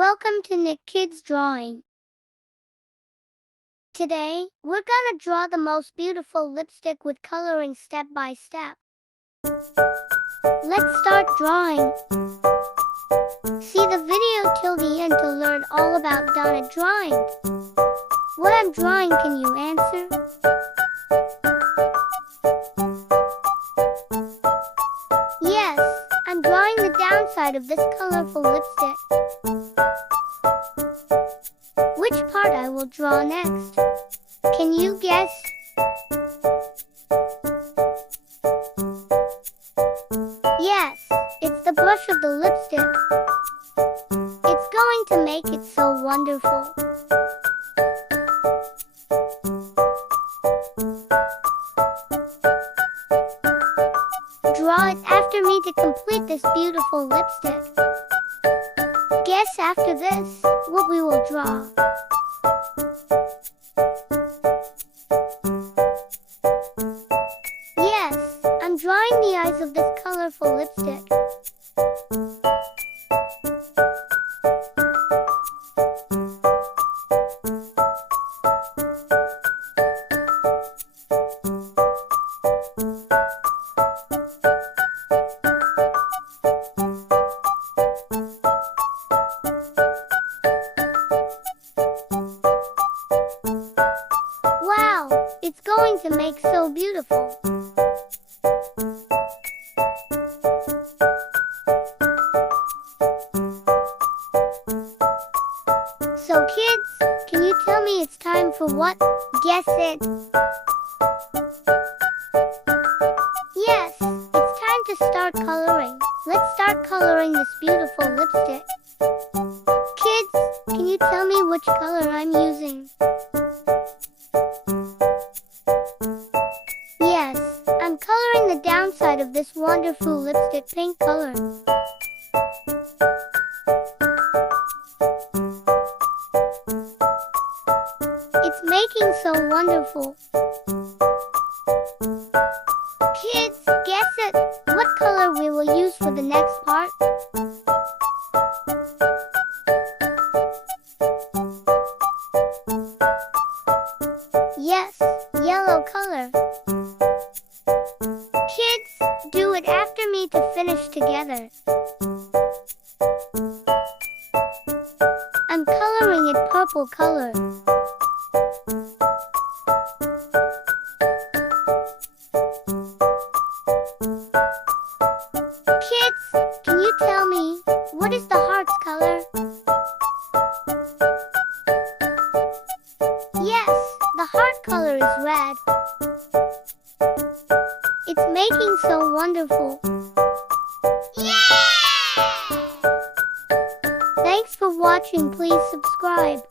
Welcome to Nick Kids Drawing. Today, we're gonna draw the most beautiful lipstick with coloring step by step. Let's start drawing. See the video till the end to learn all about Donna drawing. What I'm drawing, can you answer? Yes, I'm drawing the downside of this colorful lipstick. Which part I will draw next? Can you guess? Yes, it's the brush of the lipstick. It's going to make it so wonderful. Draw it after me to complete this beautiful lipstick. Guess after this what we will draw. Yes, I'm drawing the eyes of this colorful lipstick. Wow, it's going to make so beautiful. So kids, can you tell me it's time for what? Guess it. Yes, it's time to start coloring. Let's start coloring this beautiful lipstick. Kids, can you tell me which color I'm using? Yes, I'm coloring the downside of this wonderful lipstick pink color. It's making so wonderful. Kids, guess it. What color we will use for the next part? Yes, yellow color. Kids, do it after me to finish together. I'm coloring it purple color. Kids, can you tell me, what is the heart's color? Yes, the heart color is red. It's making so wonderful. Yay! Thanks for watching. Please subscribe.